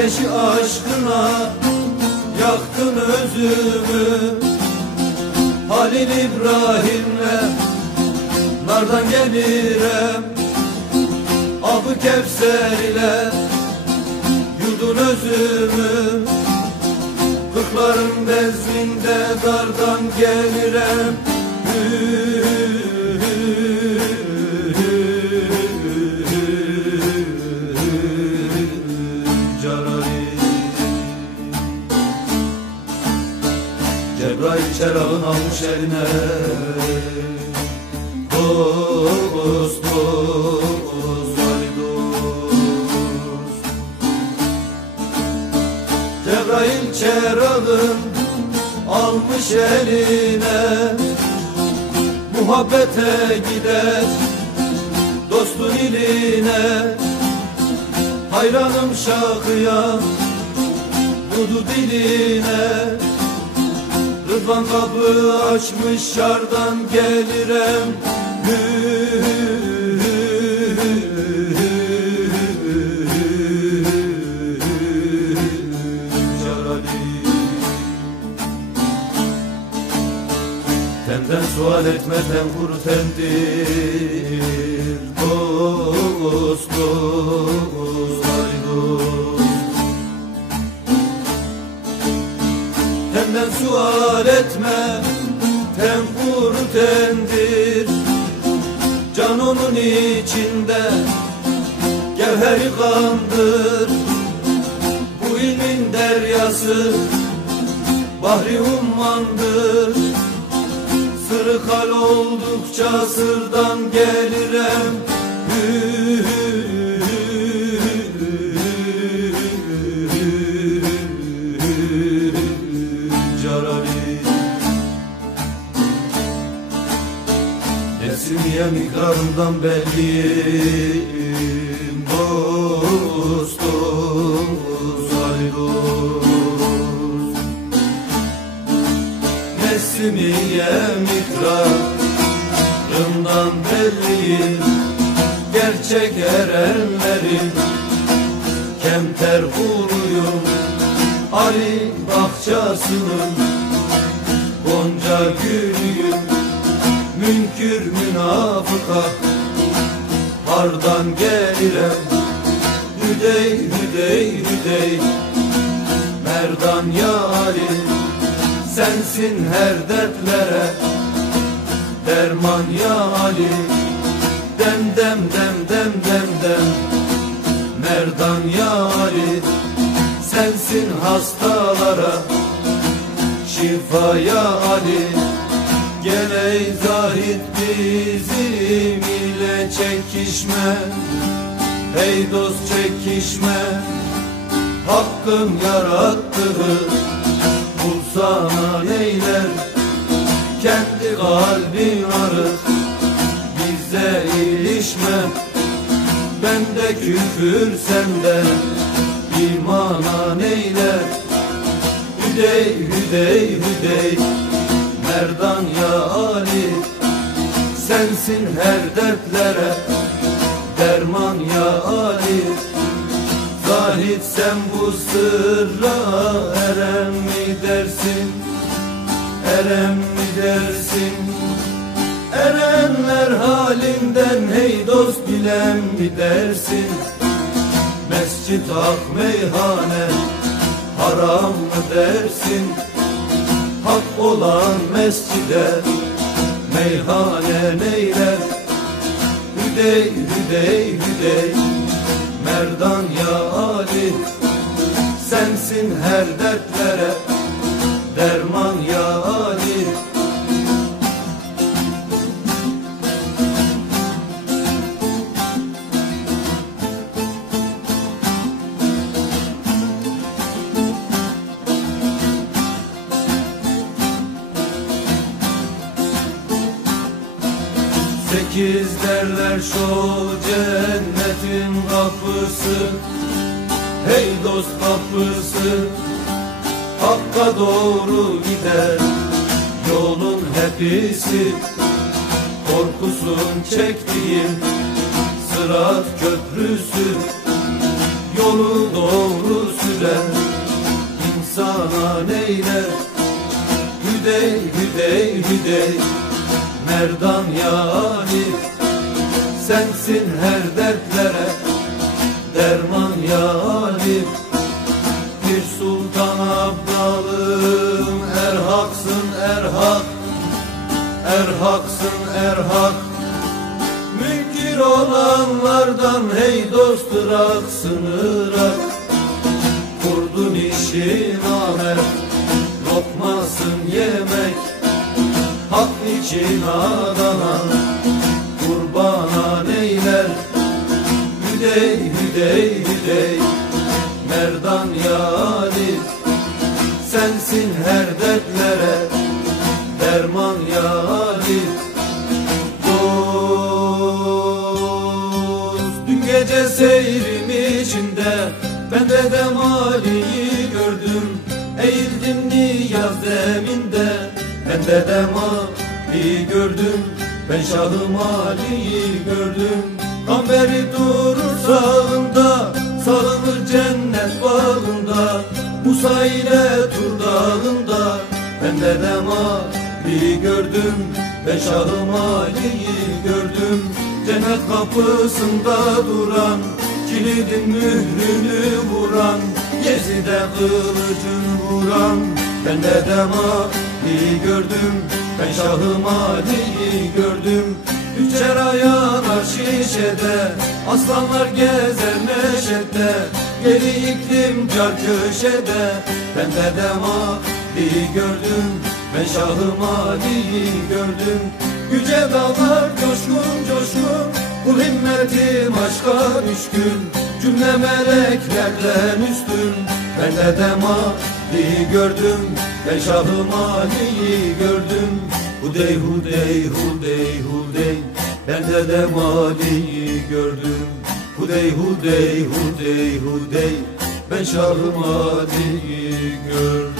Ateşi aşkına yaktın özümü. Halil İbrahim'le nardan gelirem, Ab-ı Kevser ile yudun özümü. Kırkların bezminde dardan gelirem. Cebrail çerağın almış eline, dost dost vay dost. Cebrail çerağın almış eline, muhabbete gider dostun iline. Hayranım şakıya, dudu diline. Rıdvan kapı açmış şardan gelirem. Tenden sual etme, ten kuru tendir. Dost dost ay dost. Tenden sual etme, ten kuru tendir. Can onun içinde gevheri kandır. Bu ilmin deryası bahri ummandır. Sırrı hal oldukça sırdan gelirem. Nefsimiyem ikrarımdan belliyim. Dost dost ay dost. Nefsimiyem ikrarımdan belliyim. Gerçek erenlerin kemter kuluyum. Ali bahçasının gonca gülüyüm. Münkür münafıka hardan gelirem. Hüdey hüdey hüdey merdan ya Ali. Sensin her dertlere derman ya Ali. Dem dem dem dem dem dem merdan ya Ali. Sensin hastalara şifa ya Ali. Gel ey zahid bizim ile çekişme. Hey dost çekişme. Hakkın yarattığı bulsana neyler. Kendi kalbin arık bize ilişme. Bende küfür sende imana neyler. Hüdey hüdey hüdey merdan ya Ali. Sensin her dertlere derman ya Ali. Zahid sen bu sırra erem mi dersin? Erem mi dersin? Erenler halinden hey dost bilen mi dersin? Mescid hak meyhane haram mı dersin? Hak olan mescide meyhane neyler. Hüdey hüdey hüdey merdan ya Ali. Sensin her dertlere derman ya Ali. Sekiz derler şu cennetin kapısı. Hey dost kapısı. Hakka doğru gider yolun hepsi. Korkusun çektiğim Sırat köprüsü. yolu doğru süren insana neyler? Hüdey, hüdey, hüdey, merdan yani, sensin her dertlere derman yani. Bir sultan abdalım, erhaksın erhak, erhaksın erhak. Münkir olanlardan hey dost bıraksın Irak. Kurdun işi namert, lokmasın yemek, hak için adana kurbana neyler? Hüdey, hüdey, hüdey, merdan yani, sensin her dertlere derman yani. Dost, dün gece seyrim içinde ben Dedem Ali'yi gördüm. Eğildim niyaz deminde ben Dedem Ali'yi gördüm. Ben Şahım Ali'yi gördüm. Kamberi durur sağında, salınır cennet bağında. Musa ile Tur dağında ben Dedem Ali'yi gördüm. Ben Şahım Ali'yi gördüm. Cennet kapısında duran, kilidin mührünü vuran, Yezid'e kılıcını vuran ben Dedem Ali'yi gördüm. Ben Şahım Ali'yi gördüm. Üçer ayanar şişede, aslanlar gezer neşede, geri iklim car köşede ben Dedem Ali'yi gördüm. Ben Şahım Ali'yi gördüm. Yüce dağlar coşkun coşkun, kul himmetim aşka düşkün, cümle meleklerden üstün ben Dedem Ali'yi gördüm. Ben Şahım Ali'yi gördüm. Hudey, hudey, hudey, hudey, ben Dedem Ali'yi gördüm. Hudey, hudey, hudey, hudey, ben Şahım Ali'yi gördüm.